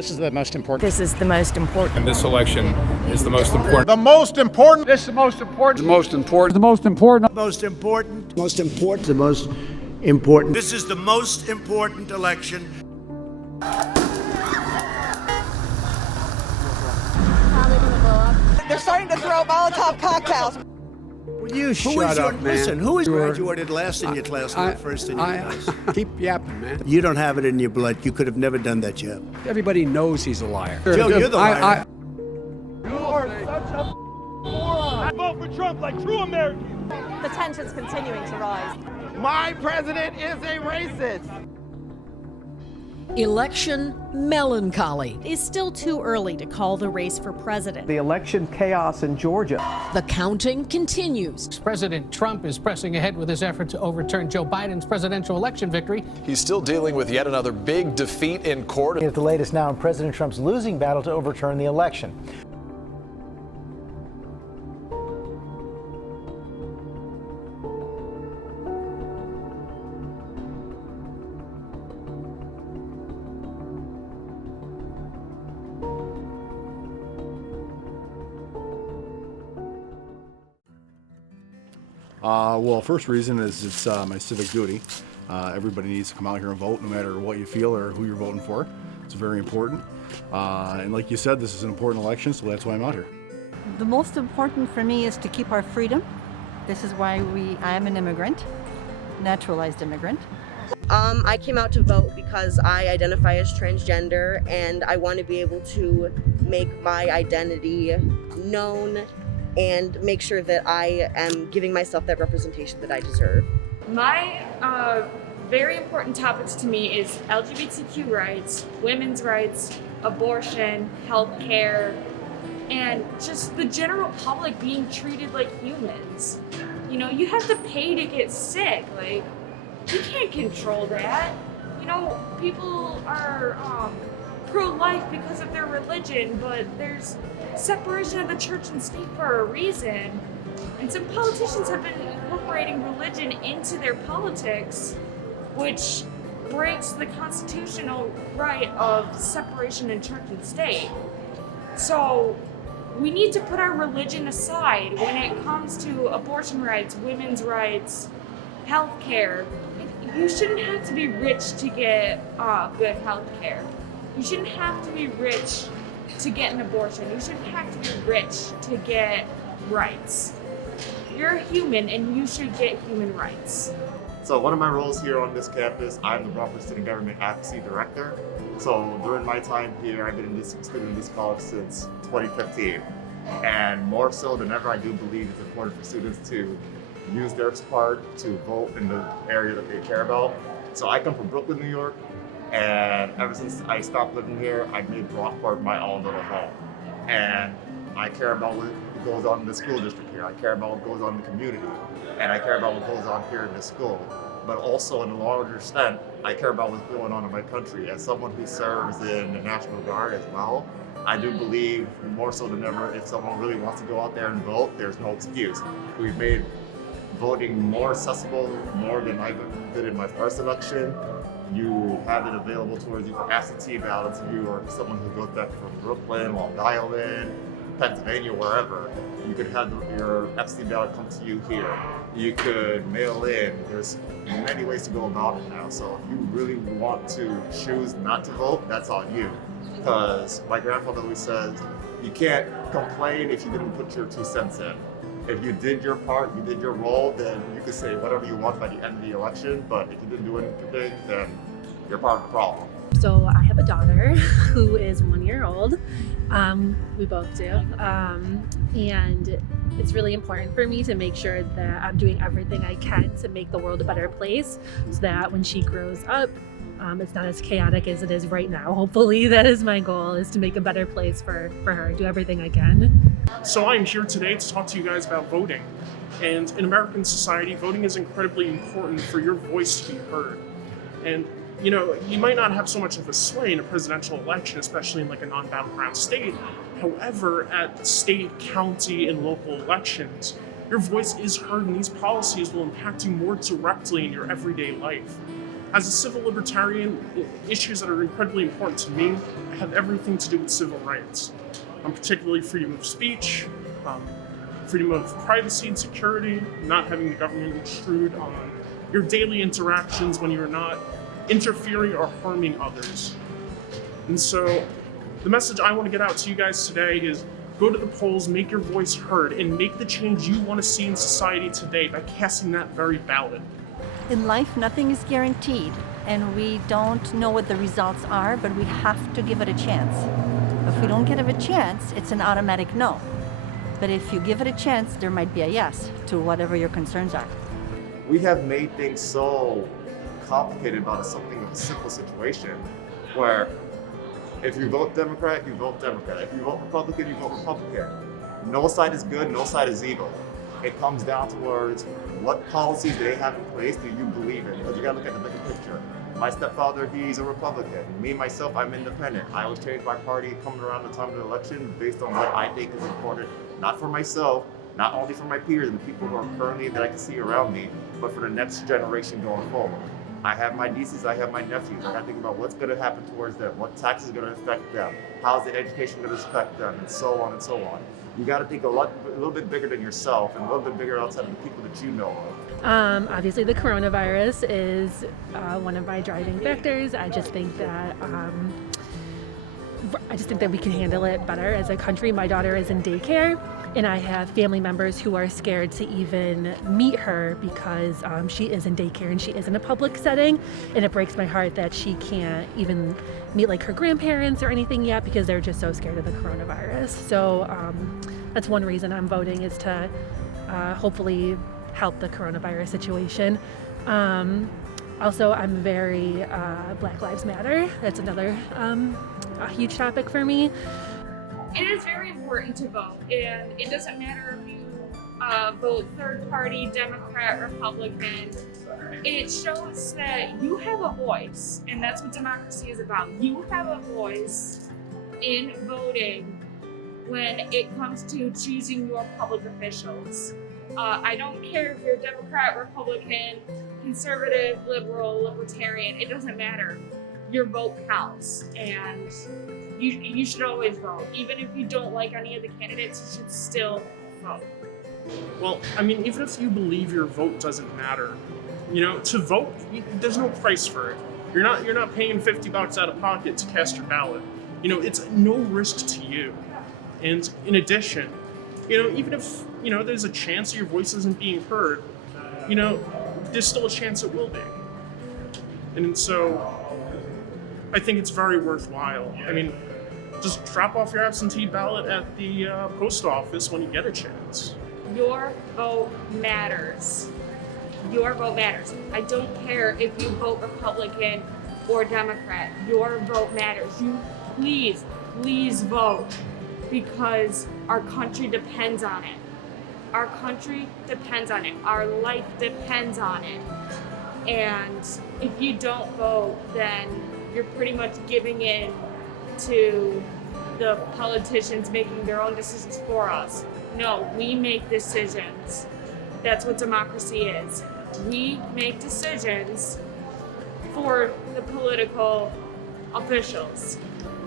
This is the most important. This is the most important. And this election is the most important. The most important. This is the most important. The most important. The most important. Most important. Most important. The most important. This is the most important election. They're starting to throw Molotov cocktails. Will you shut up, man? Listen, who is graduated last in your class, not first in your class? Keep yapping, man. You don't have it in your blood. You could have never done that job. Everybody knows he's a liar. Joe, you're the liar. You are such a moron. I vote for Trump like true Americans. The tension's continuing to rise. My president is a racist. Election melancholy. It's still too early to call the race for president. The election chaos in Georgia. The counting continues. President Trump is pressing ahead with his effort to overturn Joe Biden's presidential election victory. He's still dealing with yet another big defeat in court. The latest now in President Trump's losing battle to overturn the election. Well, first reason is it's my civic duty. Everybody needs to come out here and vote, no matter what you feel or who you're voting for. It's very important. And like you said, this is an important election, so that's why I'm out here. The most important for me is to keep our freedom. This is why I am an immigrant, naturalized immigrant. I came out to vote because I identify as transgender and I want to be able to make my identity known and make sure that I am giving myself that representation that I deserve. My very important topics to me is LGBTQ rights, women's rights, abortion, healthcare, and just the general public being treated like humans. You know, you have to pay to get sick. Like, you can't control that. You know, people are pro-life because of their religion, but there's separation of the church and state for a reason. And some politicians have been incorporating religion into their politics, which breaks the constitutional right of separation in church and state. So we need to put our religion aside when it comes to abortion rights, women's rights, healthcare. You shouldn't have to be rich to get good healthcare. You shouldn't have to be rich to get an abortion. You shouldn't have to be rich to get rights. You're a human and you should get human rights. So one of my roles here on this campus, I'm the Rockford Student Government Advocacy Director. So during my time here, I've been in this college since 2015. And more so than ever, I do believe it's important for students to use their part to vote in the area that they care about. So I come from Brooklyn, New York. And ever since I stopped living here, I've made Rockford my own little home. And I care about what goes on in the school district here. I care about what goes on in the community. And I care about what goes on here in the school. But also in a larger extent, I care about what's going on in my country. As someone who serves in the National Guard as well, I do believe more so than ever, if someone really wants to go out there and vote, there's no excuse. We've made voting more accessible, more than I did in my first election. You have it available towards you for absentee ballots if you are someone who goes back from Brooklyn, Long Island, Pennsylvania, wherever. You could have your absentee ballot come to you here. You could mail in. There's many ways to go about it now. So if you really want to choose not to vote, that's on you. Because my grandfather always says, you can't complain if you didn't put your 2 cents in. If you did your part, you did your role, then you could say whatever you want by the end of the election, but if you didn't do anything, then you're part of the problem. So I have a daughter who is 1 year old. We both do. And it's really important for me to make sure that I'm doing everything I can to make the world a better place so that when she grows up, it's not as chaotic as it is right now. Hopefully that is my goal, is to make a better place for her, do everything I can. So I'm here today to talk to you guys about voting. And in American society, voting is incredibly important for your voice to be heard. And you know, you might not have so much of a sway in a presidential election, especially in like a non-battleground state. However, at state, county, and local elections, your voice is heard and these policies will impact you more directly in your everyday life. As a civil libertarian, issues that are incredibly important to me have everything to do with civil rights, particularly freedom of speech, freedom of privacy and security, not having the government intrude on your daily interactions when you're not interfering or harming others. And so the message I want to get out to you guys today is go to the polls, make your voice heard, and make the change you want to see in society today by casting that very ballot. In life, nothing is guaranteed, and we don't know what the results are, but we have to give it a chance. If we don't give it a chance, it's an automatic no. But if you give it a chance, there might be a yes to whatever your concerns are. We have made things so complicated about something of a simple situation where if you vote Democrat, you vote Democrat. If you vote Republican, you vote Republican. No side is good, no side is evil. It comes down towards what policies they have in place do you believe in? Because you gotta look at the bigger picture. My stepfather, he's a Republican. Me, myself, I'm independent. I always change my party coming around the time of the election based on what I think is important, not for myself, not only for my peers and the people who are currently that I can see around me, but for the next generation going forward. I have my nieces, I have my nephews. I gotta think about what's gonna happen towards them, what taxes are gonna affect them, how's the education gonna affect them, and so on and so on. You gotta think a little bit bigger than yourself and a little bit bigger outside of the people that you know of. Obviously the coronavirus is one of my driving factors. I just think that we can handle it better as a country. My daughter is in daycare, and I have family members who are scared to even meet her because she is in daycare and she is in a public setting, and it breaks my heart that she can't even meet like her grandparents or anything yet because they're just so scared of the coronavirus. So that's one reason I'm voting, is to hopefully help the coronavirus situation. Also, I'm very Black Lives Matter. That's another a huge topic for me. It is very important to vote, and it doesn't matter if you vote third party, Democrat, Republican. It shows that you have a voice, and that's what democracy is about. You have a voice in voting when it comes to choosing your public officials. I don't care if you're Democrat, Republican, conservative, liberal, libertarian, it doesn't matter. Your vote counts, and you should always vote. Even if you don't like any of the candidates, you should still vote. Well, I mean, even if you believe your vote doesn't matter, to vote, there's no price for it. You're not paying $50 out of pocket to cast your ballot. It's no risk to you. And in addition, even if, there's a chance your voice isn't being heard, there's still a chance it will be. And so I think it's very worthwhile. I mean, just drop off your absentee ballot at the post office when you get a chance. Your vote matters. Your vote matters. I don't care if you vote Republican or Democrat. Your vote matters. You please vote, because our country depends on it. Our country depends on it. Our life depends on it. And if you don't vote, then you're pretty much giving in to the politicians making their own decisions for us. No, we make decisions. That's what democracy is. We make decisions for the political officials.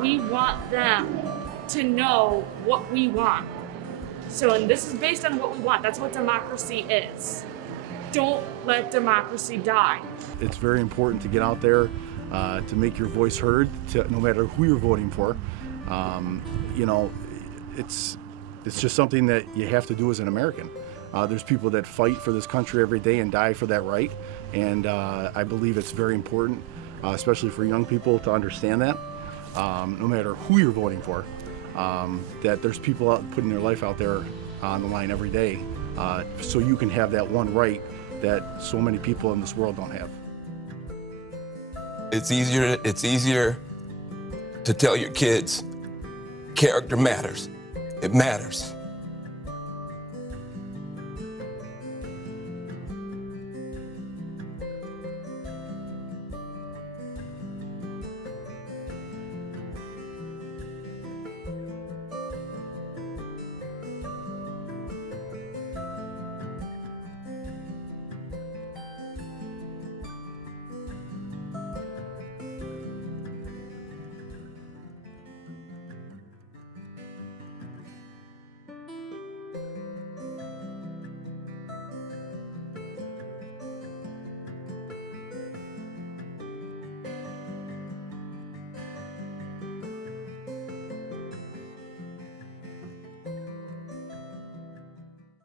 We want them to know what we want. So, and this is based on what we want. That's what democracy is. Don't let democracy die. It's very important to get out there, to make your voice heard, no matter who you're voting for. It's just something that you have to do as an American. There's people that fight for this country every day and die for that right, and I believe it's very important, especially for young people, to understand that, no matter who you're voting for, that there's people out putting their life out there on the line every day, so you can have that one right that so many people in this world don't have. It's easier to tell your kids character matters. It matters.